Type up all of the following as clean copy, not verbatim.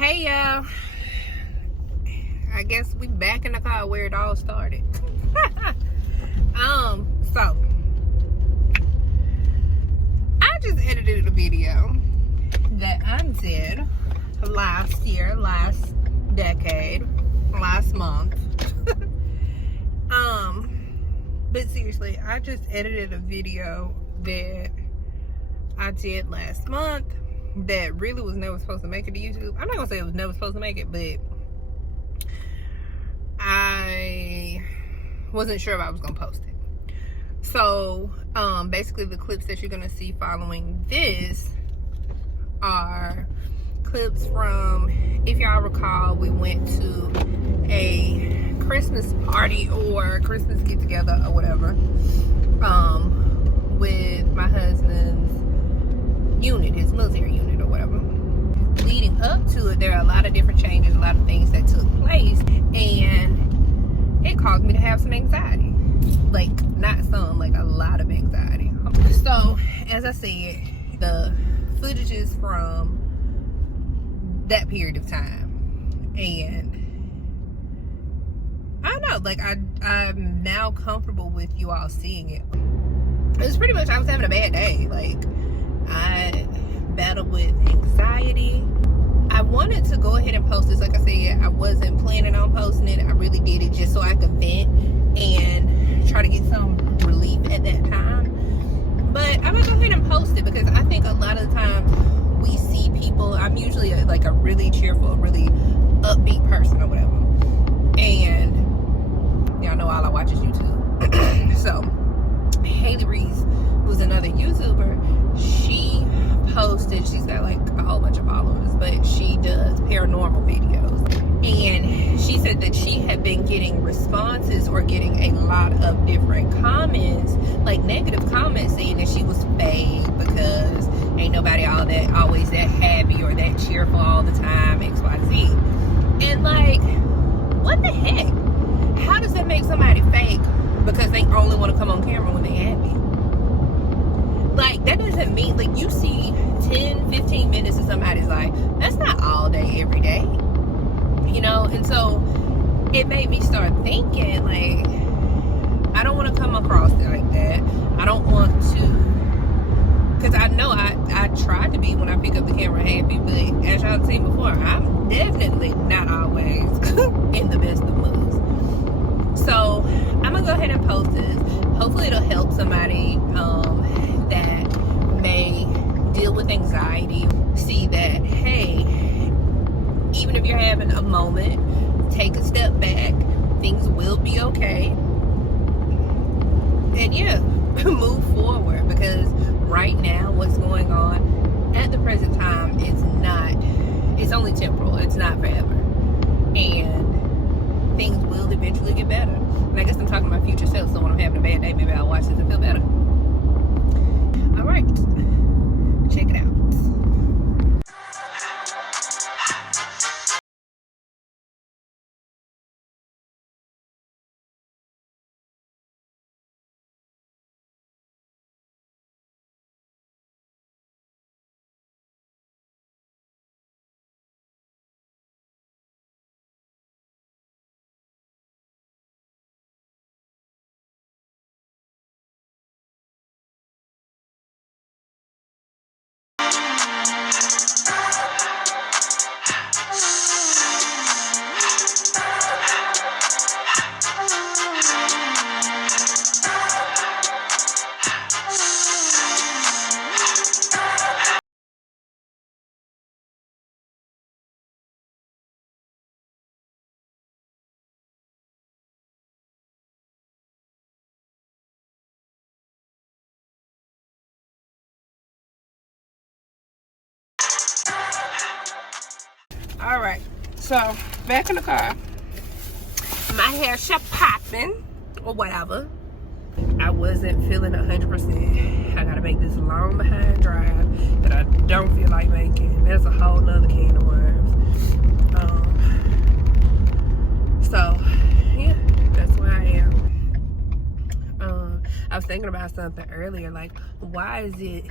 Hey y'all, I guess we back in the car where it all started. So I just edited a video that I did last year, last decade, last month. But seriously, I just edited a video that I did last month that really was never supposed to make it to YouTube. I'm not gonna say it was never supposed to make it, but I wasn't sure if I was gonna post it. So basically the clips that you're gonna see following this are clips from, if y'all recall, we went to a Christmas party or Christmas get together or whatever with my husband's unit, his military unit or whatever. Leading up to it, there are a lot of different changes, a lot of things that took place, and it caused me to have some anxiety. Like, not some, like a lot of anxiety. So, as I said, the footage is from that period of time, and I don't know, like I'm now comfortable with you all seeing it. It was pretty much, I was having a bad day. Like, I battled with anxiety. I wanted to go ahead and post this. Like I said, I wasn't planning on posting it. I really did it just so I could vent and try to get some relief at that time. But I'm gonna go ahead and post it because I think a lot of the time we see people, I'm usually like a really cheerful, really upbeat person or whatever. And y'all know all I watch is YouTube. So Haley Reese, who's another YouTuber, she posted, she's got like a whole bunch of followers, but she does paranormal videos, and she said that she had been getting responses or getting a lot of different comments, like negative comments, saying that she was fake because ain't nobody always that happy or that cheerful all the time, XYZ. And like, what the heck? How does that make somebody fake because they only want to come on camera when they're happy? Like, that doesn't mean, like, you see 10, 15 minutes of somebody's life. That's not all day, every day. You know? And so, it made me start thinking, like, I don't want to come across it like that. I don't want to, because I know I tried to be when I pick up the camera happy, but as y'all seen before, I'm definitely not always in the best of moods. So, I'm going to go ahead and post this. Hopefully, it'll help somebody that may deal with anxiety, see that, hey, even if you're having a moment, take a step back, things will be okay, and yeah, move forward, because right now what's going on at the present time is not, it's only temporal, it's not forever, and things will eventually get better. And I guess I'm talking to my future self, so when I'm having a bad day, maybe I'll watch this and feel better. Alright, check it out. Alright, so back in the car. My hair shot popping or whatever. I wasn't feeling 100%. I gotta make this long behind drive that I don't feel like making. That's a whole nother can of worms. So yeah, that's where I am. I was thinking about something earlier, like, why is it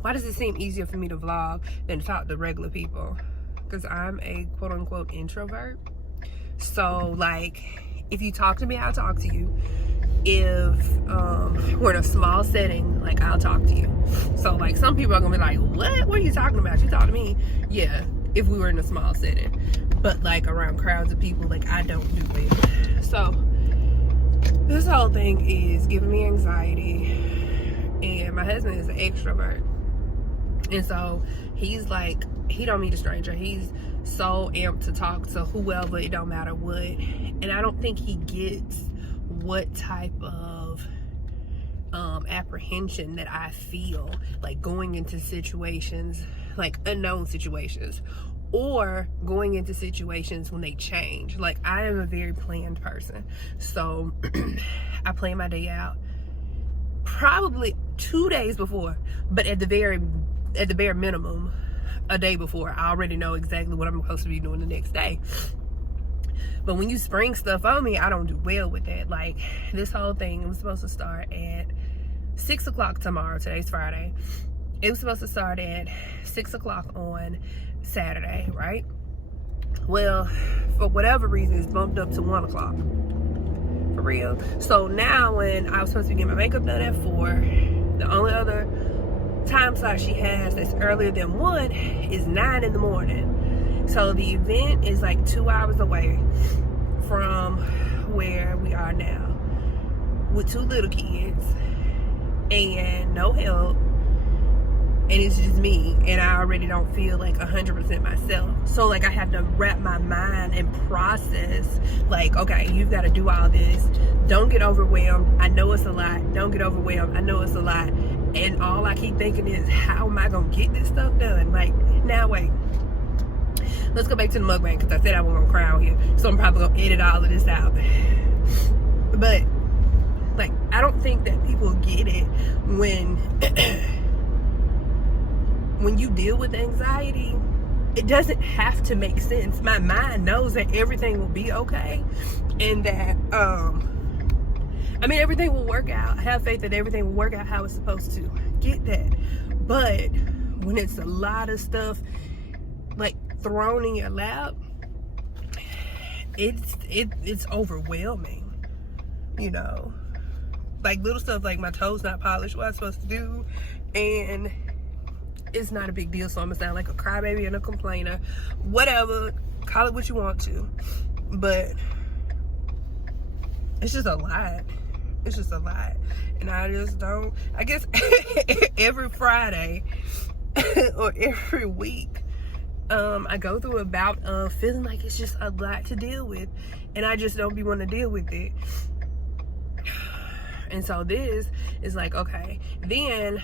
why does it seem easier for me to vlog than to talk to regular people? Because I'm a quote-unquote introvert. So like, if you talk to me, I'll talk to you. If we're in a small setting, like, I'll talk to you. So like, some people are gonna be like, what are you talking about? You talk to me? Yeah, if we were in a small setting. But like around crowds of people, like, I don't do well. So this whole thing is giving me anxiety. And my husband is an extrovert, and so he's like, he don't meet a stranger. He's so amped to talk to whoever, it don't matter what. And I don't think he gets what type of apprehension that I feel, like going into situations, like unknown situations, or going into situations when they change. Like, I am a very planned person, so I plan my day out probably 2 days before, but at the bare minimum a day before. I already know exactly what I'm supposed to be doing the next day. But when you spring stuff on me, I don't do well with that. Like, this whole thing was supposed to start at 6 o'clock tomorrow. Today's Friday. It was supposed to start at 6 o'clock on Saturday, right? Well, for whatever reason, it's bumped up to 1 o'clock. For real. So now when I was supposed to get my makeup done at 4, the only other time slot she has that's earlier than 1 is 9 in the morning. So the event is like 2 hours away from where we are now, with 2 little kids and no help. And it's just me, and I already don't feel like 100% myself. So like, I have to wrap my mind and process, like, okay, you've got to do all this. Don't get overwhelmed. I know it's a lot. Don't get overwhelmed. I know it's a lot. And all I keep thinking is, how am I gonna get this stuff done? Like, now wait, let's go back to the mukbang, because I said I wasn't gonna cry out here, so I'm probably gonna edit all of this out. But like, I don't think that people get it when you deal with anxiety. It doesn't have to make sense. My mind knows that everything will be okay, and that I mean, everything will work out. I have faith that everything will work out how it's supposed to. Get that. But when it's a lot of stuff like thrown in your lap, it's overwhelming, you know. Like, little stuff like my toes not polished, what I'm supposed to do, and it's not a big deal, so I'm gonna sound like a crybaby and a complainer. Whatever, call it what you want to, but it's just a lot. It's just a lot. And I just don't, I guess every Friday or every week, I go through a bout of feeling like it's just a lot to deal with, and I just don't be wanting to deal with it. And so this is like, okay, then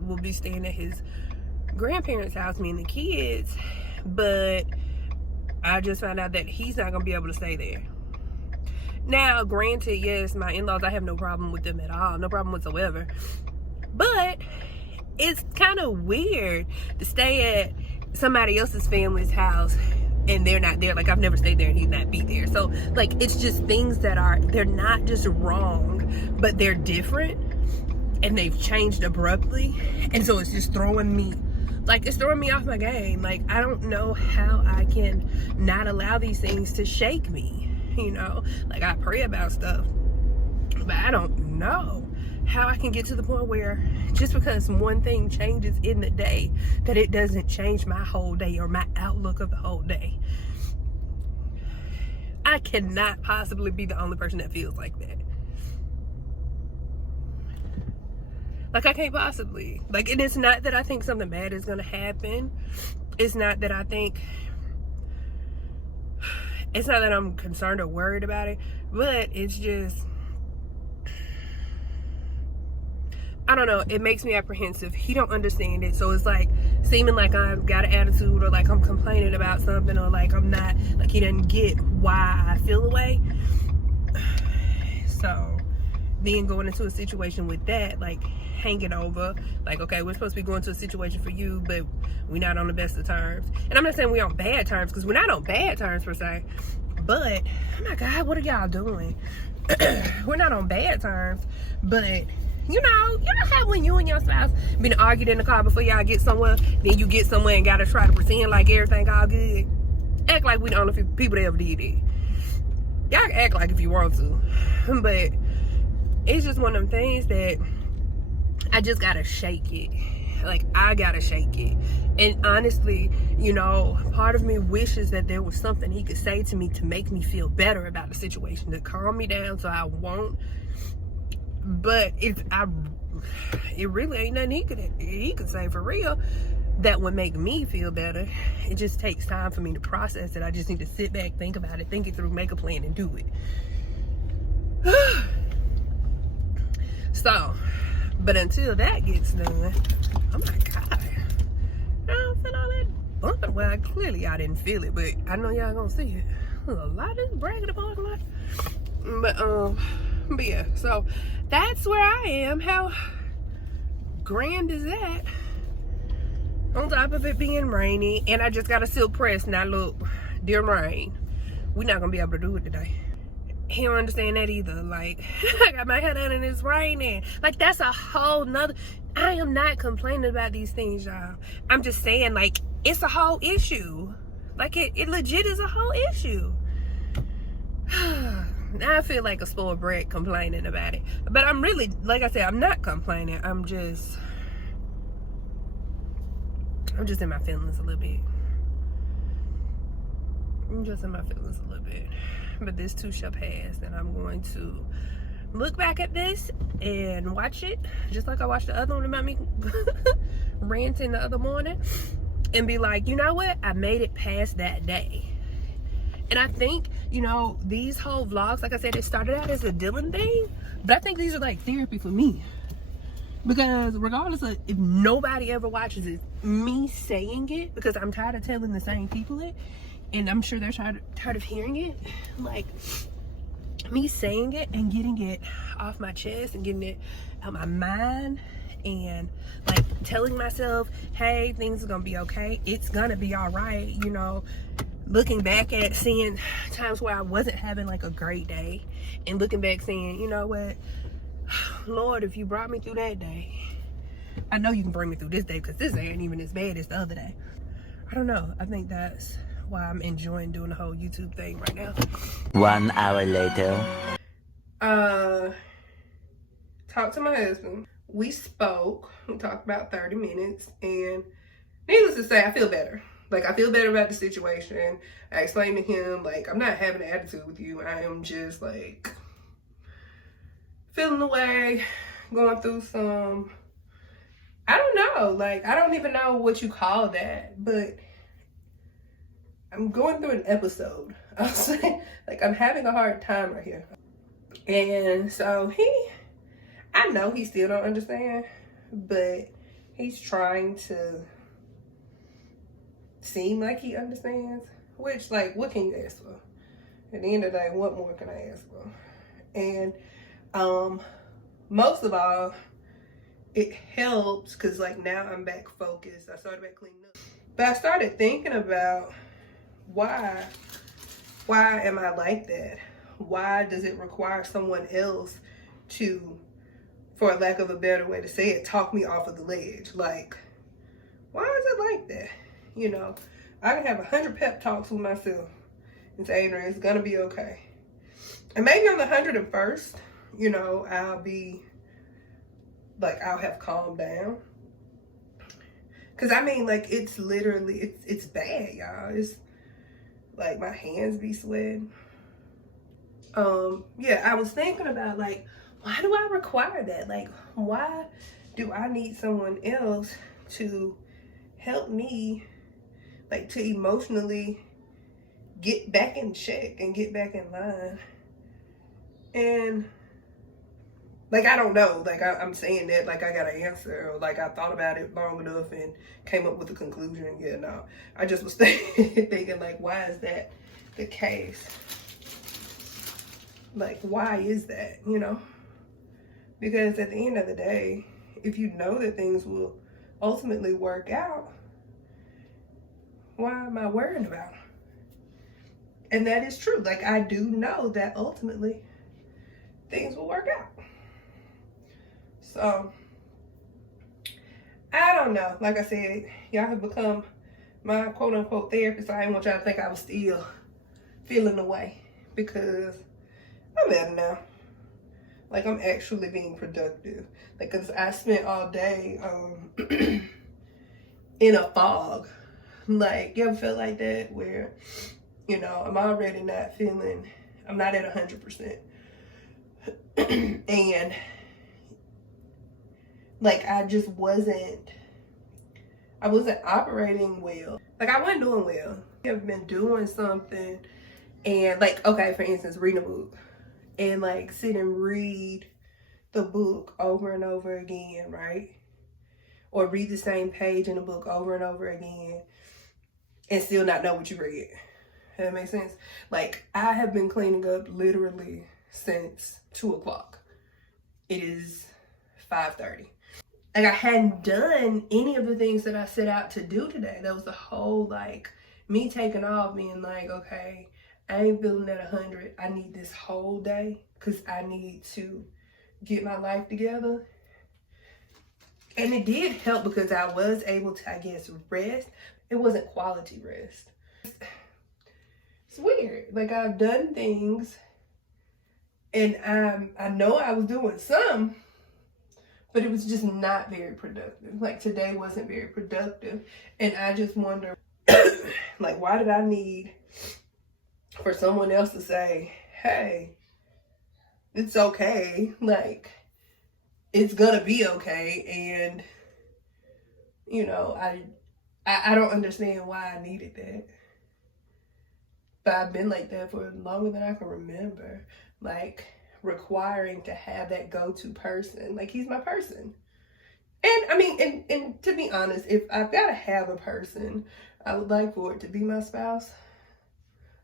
we'll be staying at his grandparents' house, me and the kids, but I just found out that he's not gonna be able to stay there. Now, granted, yes, my in-laws, I have no problem with them at all, no problem whatsoever, but it's kind of weird to stay at somebody else's family's house and they're not there. Like, I've never stayed there and he'd not be there. So like, it's just things that they're not just wrong, but they're different, and they've changed abruptly, and so it's just throwing me, like, it's throwing me off my game. Like, I don't know how I can not allow these things to shake me, you know. Like, I pray about stuff, but I don't know how I can get to the point where just because one thing changes in the day, that it doesn't change my whole day or my outlook of the whole day. I cannot possibly be the only person that feels like that. Like, I can't possibly. Like, and it's not that I think something bad is gonna happen. It's not that I think, it's not that I'm concerned or worried about it, but it's just, I don't know, it makes me apprehensive. He don't understand it, so it's like seeming like I've got an attitude, or like I'm complaining about something, or like I'm not, like he doesn't get why I feel away. So then going into a situation with that, like hanging over, like, okay, we're supposed to be going to a situation for you, but we're not on the best of terms. And I'm not saying we're on bad terms, because we're not on bad terms per se, but oh my God, what are y'all doing? We're not on bad terms, but You know how when you and your spouse been argued in the car before y'all get somewhere, then you get somewhere and gotta try to pretend like everything all good. Act like we the only people that ever did it. Y'all can act like if you want to, but it's just one of them things that I just gotta shake it. Like, I gotta shake it. And honestly, you know, part of me wishes that there was something he could say to me to make me feel better about the situation, to calm me down so I won't. But it really ain't nothing he could say for real that would make me feel better. It just takes time for me to process it. I just need to sit back, think about it, think it through, make a plan, and do it. So, but until that gets done, oh my God, I don't feel all that bumping. Well, clearly I didn't feel it, but I know y'all gonna see it. There's a lot of bragging about a lot. But yeah, so that's where I am. How grand is that? On top of it being rainy, and I just got a silk press. Now look, dear rain, we're not gonna be able to do it today. He don't understand that either. Like, I got my head out and it's raining. Like, that's a whole nother. I am not complaining about these things, y'all. I'm just saying, like, it's a whole issue. Like, it legit is a whole issue. Now I feel like a spoiled brat complaining about it. But I'm really, like I said, I'm not complaining. I'm just in my feelings a little bit. I'm just in my feelings a little bit. But this too shall pass, and I'm going to look back at this and watch it just like I watched the other one about me ranting the other morning, and be like, you know what, I made it past that day. And I think, you know, these whole vlogs, like I said, it started out as a Dylan thing, but I think these are like therapy for me, because regardless of if nobody ever watches it, me saying it, because I'm tired of telling the same people it, and I'm sure they're tired of hearing it. Like, me saying it and getting it off my chest and getting it out my mind, and like telling myself, hey, things are gonna be okay. It's gonna be all right. You know, looking back at seeing times where I wasn't having like a great day, and looking back saying, you know what, Lord, if you brought me through that day, I know you can bring me through this day, because this ain't even as bad as the other day. I don't know. I think that's why I'm enjoying doing the whole YouTube thing right now. 1 hour later. Talked to my husband. We spoke. We talked about 30 minutes, and needless to say, I feel better. Like, I feel better about the situation. I explained to him, like, I'm not having an attitude with you. I am just, like, feeling the way, going through some, I don't know. Like, I don't even know what you call that, but I'm going through an episode. I'll say, like, I'm having a hard time right here. And so I know he still don't understand, but he's trying to seem like he understands, which, like, what can you ask for? At the end of the day, what more can I ask for? And most of all, it helps because, like, now I'm back focused. I started back cleaning up. But I started thinking about why am I like that? Why does it require someone else to, for lack of a better way to say it, talk me off of the ledge? Like, why is it like that? You know, I can have 100 pep talks with myself and say, Adrian, it's gonna be okay. And maybe on the 101st, you know, I'll have calmed down. Cause I mean, like, it's literally, it's bad, y'all. It's like my hands be sweating. Yeah, I was thinking about, like, why do I require that? Like, why do I need someone else to help me, like, to emotionally get back in check and get back in line? And, like, I don't know. Like, I'm saying that like I got an answer, or like I thought about it long enough and came up with a conclusion. Yeah, no. I just was thinking, like, why is that the case? Like, why is that, you know? Because at the end of the day, if you know that things will ultimately work out, why am I worrying about them? And that is true. Like, I do know that ultimately things will work out. So, I don't know. Like I said, y'all have become my quote-unquote therapist. So I didn't want y'all to think I was still feeling the way, because I'm better now. Like, I'm actually being productive. Like, cause I spent all day in a fog. Like, you ever feel like that, where, you know, I'm already not feeling, I'm not at 100%. And like, I wasn't operating well. Like, I wasn't doing well. I've been doing something, and like, okay, for instance, reading a book, and like sit and read the book over and over again, right? Or read the same page in the book over and over again and still not know what you read. Does that make sense? Like, I have been cleaning up literally since 2 o'clock. It is 5:30. Like, I hadn't done any of the things that I set out to do today. That was the whole, like, me taking off, being like, okay, I ain't feeling at 100. I need this whole day because I need to get my life together. And it did help because I was able to, I guess, rest. It wasn't quality rest. It's weird. Like, I've done things, and I know I was doing some, but it was just not very productive. Like, today wasn't very productive. And I just wonder, like, why did I need for someone else to say, hey, it's okay. Like, it's gonna be okay. And, you know, I don't understand why I needed that. But I've been like that for longer than I can remember. Like, requiring to have that go-to person. Like, he's my person. And I mean, and to be honest, if I've got to have a person, I would like for it to be my spouse.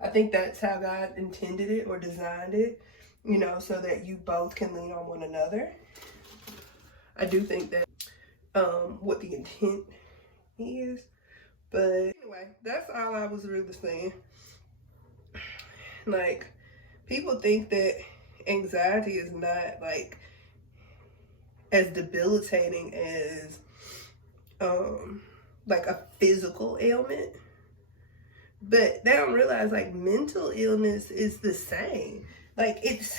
I think that's how God intended it or designed it, you know, so that you both can lean on one another. I do think that what the intent is. But anyway, that's all I was really saying. Like, people think that anxiety is not like as debilitating as like a physical ailment, but they don't realize like mental illness is the same. Like, it's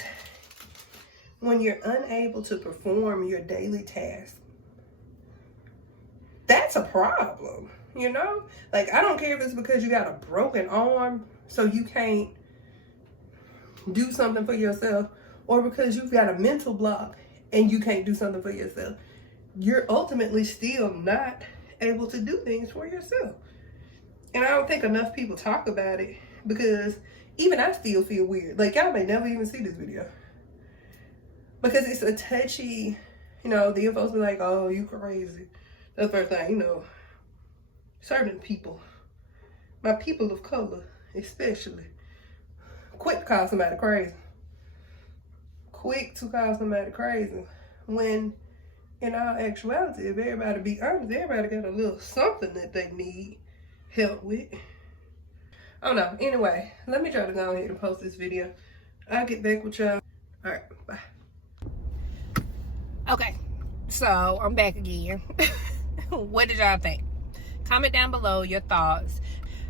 when you're unable to perform your daily tasks, that's a problem, you know? Like, I don't care if it's because you got a broken arm so you can't do something for yourself, or because you've got a mental block and you can't do something for yourself. You're ultimately still not able to do things for yourself. And I don't think enough people talk about it, because even I still feel weird. Like, y'all may never even see this video, because it's a touchy, you know, the info's be like, oh, you crazy. That's the first thing, you know, certain people, my people of color especially, quick to call somebody crazy. Quick to call somebody crazy. When in all actuality, if everybody be honest, everybody got a little something that they need help with. I don't know. Anyway, let me try to go ahead and post this video. I'll get back with y'all. All right, bye. Okay, so I'm back again. What did y'all think? Comment down below your thoughts.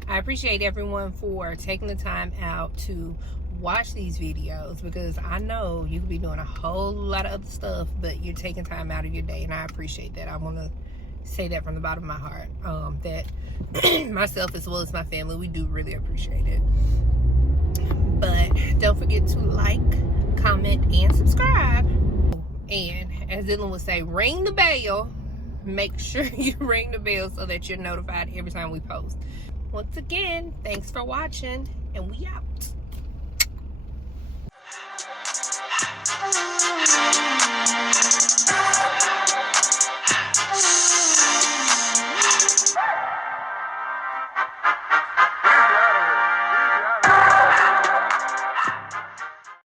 I appreciate everyone for taking the time out to watch these videos, because I know you could be doing a whole lot of other stuff, but you're taking time out of your day, and I appreciate that. I want to say that from the bottom of my heart, that myself as well as my family, we do really appreciate it. But don't forget to like, comment, and subscribe. And as Dylan would say, ring the bell. Make sure you ring the bell so that you're notified every time we post. Once again, thanks for watching, and we out.